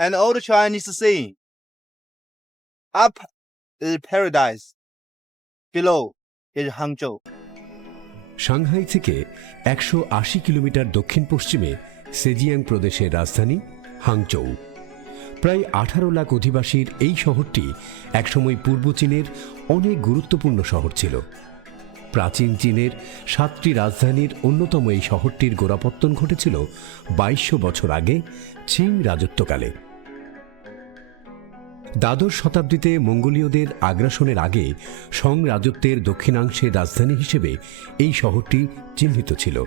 An old Chinese saying Up is paradise, below is Hangzhou. Shanghai থেকে একশো আশি kilometre দক্ষিণ পশ্চিমে সেজিয়াং প্রদেশের রাজধানী হাংচৌ প্রায় আঠারো লাখ অধিবাসীর এই শহরটি একসময় পূর্ব চীনের অনেক গুরুত্বপূর্ণ শহর ছিল। প্রাচীন চীনের সাতটি রাজধানীর অন্যতম এই শহরটির গোড়াপত্তন ঘটেছিল বাইশশো বছর আগে চিং রাজত্বকালে। দ্বাদশ শতাব্দীতে মঙ্গোলীয়দের আগ্রাসনের আগে সং রাজত্বের দক্ষিণাংশের রাজধানী হিসেবে এই শহরটি চিহ্নিত ছিল।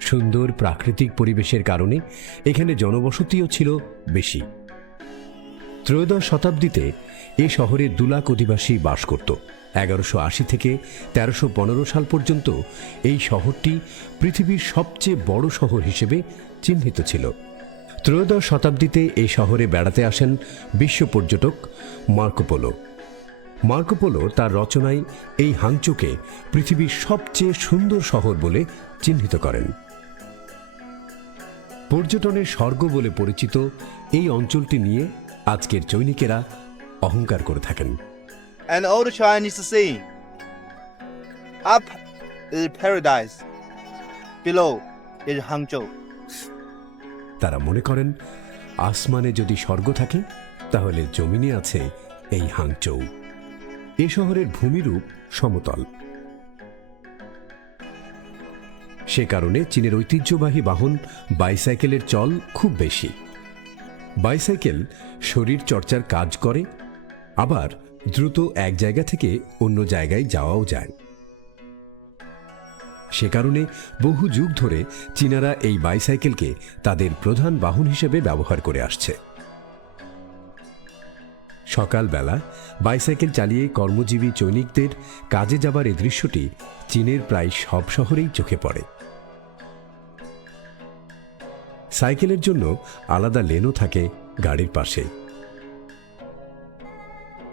সুন্দর প্রাকৃতিক পরিবেশের কারণে এখানে জনবসতিও ছিল বেশি। ত্রয়োদশ শতাব্দীতে এ শহরে দু লাখ অধিবাসী বাস করত। এগারোশো আশি থেকে তেরোশো পনেরো সাল পর্যন্ত এই শহরটি পৃথিবীর সবচেয়ে বড় শহর হিসেবে চিহ্নিত ছিল। ত্রয়োদশ শতাব্দীতে এই শহরে বেড়াতে আসেন বিশ্ব পর্যটক মার্কোপোলো মার্কোপোলো তার রচনায় এই হাংচোকে পৃথিবীর সবচেয়ে সুন্দর শহর বলে চিহ্নিত করেন। পর্যটনের স্বর্গ বলে পরিচিত এই অঞ্চলটি নিয়ে আজকের চৈনিকেরা অহংকার করে থাকেন। Up is paradise, below is Hangzhou. তারা মনে করেন, আসমানে যদি স্বর্গ থাকে, তাহলে জমিনে আছে এই হাংচৌ। এ শহরের ভূমিরূপ সমতল। সে কারণে চীনের ঐতিহ্যবাহী বাহন বাইসাইকেলের চল খুব বেশি। বাইসাইকেল শরীর চর্চার কাজ করে, আবার দ্রুত এক জায়গা থেকে অন্য জায়গায় যাওয়াও যায়। সে কারণে বহু যুগ ধরে চীনারা এই বাইসাইকেলকে তাদের প্রধান বাহন হিসেবে ব্যবহার করে আসছে। সকালবেলা বাইসাইকেল চালিয়ে কর্মজীবী সৈনিকদের কাজে যাবার এই দৃশ্যটি চীনের প্রায় সব শহরেই চোখে পড়ে। সাইকেলের জন্য আলাদা লেনও থাকে গাড়ির পাশে।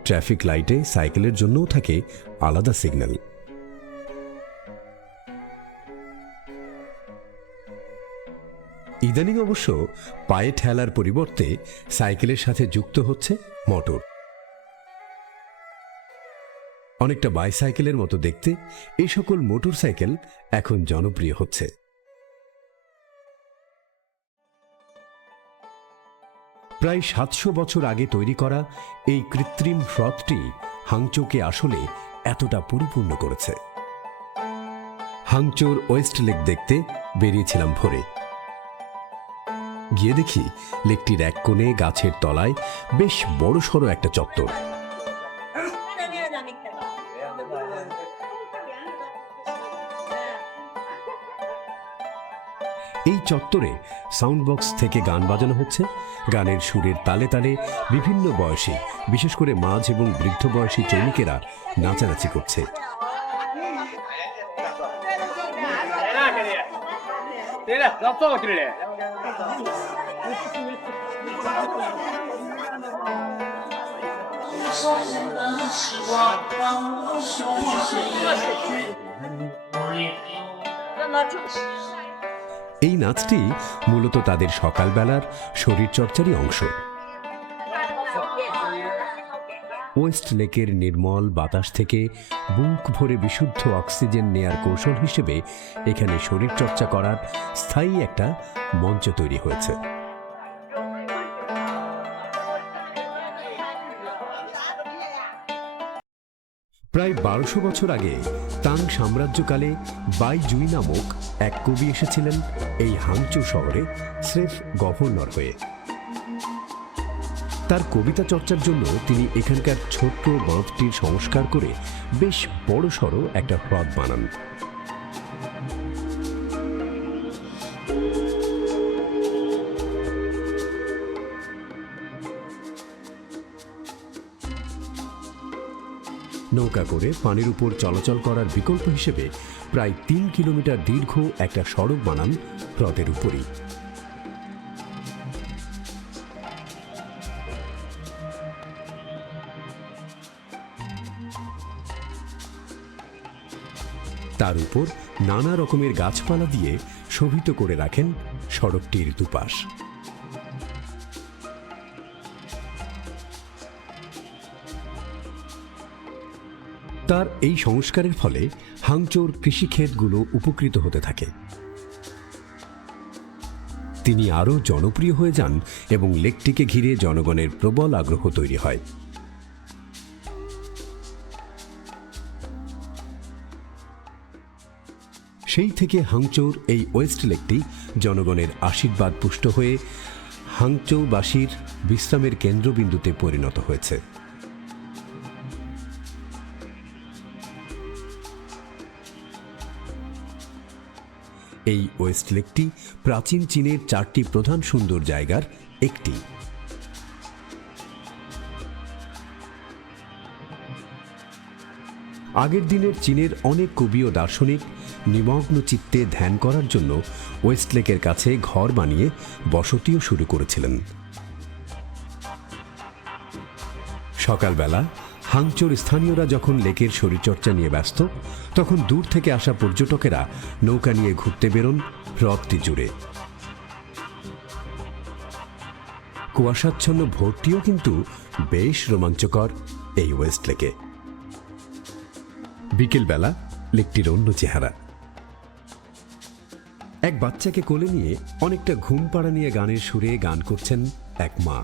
ট্রাফিক লাইটে সাইকেলের জন্যও থাকে আলাদা সিগন্যাল। ইদানিং অবশ্য পায়ে ঠেলার পরিবর্তে সাইকেলের সাথে যুক্ত হচ্ছে মোটর। অনেকটা বাইসাইকেলের মতো দেখতে এই সকল মোটর সাইকেল এখন জনপ্রিয় হচ্ছে। প্রায় সাতশো বছর আগে তৈরি করা এই কৃত্রিম হ্রদটি হাংচোকে আসলে এতটা পরিপূর্ণ করেছে। হাংচোর ওয়েস্ট লেক দেখতে বেরিয়েছিলাম ভোরে। গিয়ে দেখি লেকটির এক কোণে গাছের তলায় বেশ বড় সড়ো একটা চত্বর। এই চত্বরে সাউন্ড বক্স থেকে গান বাজানো হচ্ছে। গানের সুরের তালে তালে বিভিন্ন বয়সে, বিশেষ করে মাঝ এবং বৃদ্ধ বয়সী চৈনিকেরা নাচানাচি করছে। এই নাচটি মূলত তাদের সকালবেলার শরীরচর্চারই অংশ। ওয়েস্ট লেকের নির্মল বাতাস থেকে বুক ভরে বিশুদ্ধ অক্সিজেন নেয়ার কৌশল হিসেবে এখানে শরীরচর্চা করার স্থায়ী একটা মঞ্চ তৈরি হয়েছে। প্রায় বারোশো বছর আগে তাং সাম্রাজ্যকালে বাই জুই নামক এক কবি এসেছিলেন এই হাংচু শহরে স্রেফ গভর্নর হয়ে। তার কবিতা চর্চার জন্য তিনি এখানকার ছোট্ট বাঁধটির সংস্কার করে বেশ বড় সড়ো একটা হ্রদ বানান। নৌকা করে পানির উপর চলাচল করার বিকল্প হিসেবে প্রায় তিন কিলোমিটার দীর্ঘ একটা সড়ক বানান হ্রদের উপরই। তার উপর নানা রকমের গাছপালা দিয়ে শোভিত করে রাখেন সড়কটির দুপাশ। তার এই সংস্কারের ফলে হাংচোর কৃষিক্ষেতগুলো উপকৃত হতে থাকে। তিনি আরও জনপ্রিয় হয়ে যান এবং লেকটিকে ঘিরে জনগণের প্রবল আগ্রহ তৈরি হয়। সেই থেকে হাংচৌর এই ওয়েস্ট লেকটি জনগণের আশীর্বাদ পুষ্ট হয়ে হাংচৌবাসীর বিশ্রামের কেন্দ্রবিন্দুতে পরিণত হয়েছে। এই ওয়েস্ট লেকটি প্রাচীন চীনের চারটি প্রধান সুন্দর জায়গার একটি। আগের দিনের চীনের অনেক কবি ও দার্শনিক নিমগ্ন চিত্তে ধ্যান করার জন্য ওয়েস্টলেকের কাছে ঘর বানিয়ে বসতিও শুরু করেছিলেন। সকালবেলা হাংচোর স্থানীয়রা যখন লেকের শরীরচর্চা নিয়ে ব্যস্ত, তখন দূর থেকে আসা পর্যটকেরা নৌকা নিয়ে ঘুরতে বেরোন হ্রদটি জুড়ে। কুয়াশাচ্ছন্ন ভোরটিও কিন্তু বেশ রোমাঞ্চকর এই ওয়েস্ট লেকে বিকেলবেলা লেকটির অন্য চেহারা। এক বাচ্চাকে কোলে নিয়ে অনেকটা ঘুম পাড়া নিয়ে গানের সুরে গান করছেন এক মা।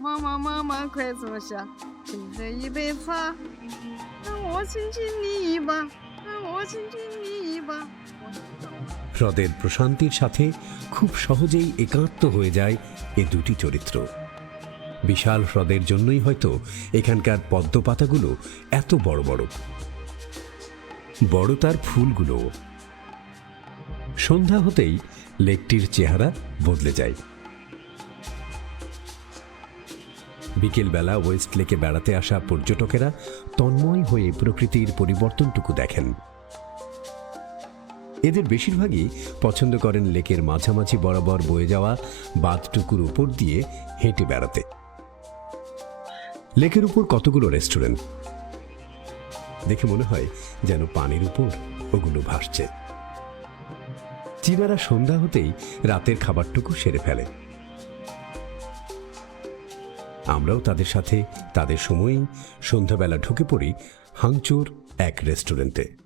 মা মা মা মা 妈呀，下班回到家，老疲了一天，多么辛苦呀！咋？妈妈妈妈快坐下，敬这一杯茶，让我亲亲你吧，让我亲亲你吧，我的好妈妈，妈妈妈妈快坐下，敬这一杯茶，让我亲亲你吧，让我亲亲你吧。我的好妈妈 হ্রদের প্রশান্তির সাথে খুব সহজেই একাত্ম হয়ে যায় এ দুটি চরিত্র বিশাল হ্রদের জন্যই হয়তো এখানকার পদ্মপাতাগুলো এত বড় বড় বড় তার ফুলগুলো সন্ধ্যা হতেই লেকটির চেহারা বদলে যায় বিকেলবেলা ওয়েস্ট লেকে বেড়াতে আসা পর্যটকেরা তন্ময় হয়ে প্রকৃতির পরিবর্তনটুকু দেখেন। এদের বেশিরভাগই পছন্দ করেন লেকের মাঝামাঝি বরাবর বয়ে যাওয়া বাঁধটুকুর উপর দিয়ে হেঁটে বেড়াতে। লেকের উপর কতগুলো রেস্টুরেন্ট? দেখে মনে হয় যেন পানির উপর ওগুলো ভাসছে। চীনারা সন্ধ্যা হতেই রাতের খাবারটুকু সেরে ফেলে। আমরাও তাদের সাথে তাদের সময়ই সন্ধ্যাবেলা ঢুকে পড়ি হাংচুর এক রেস্টুরেন্টে।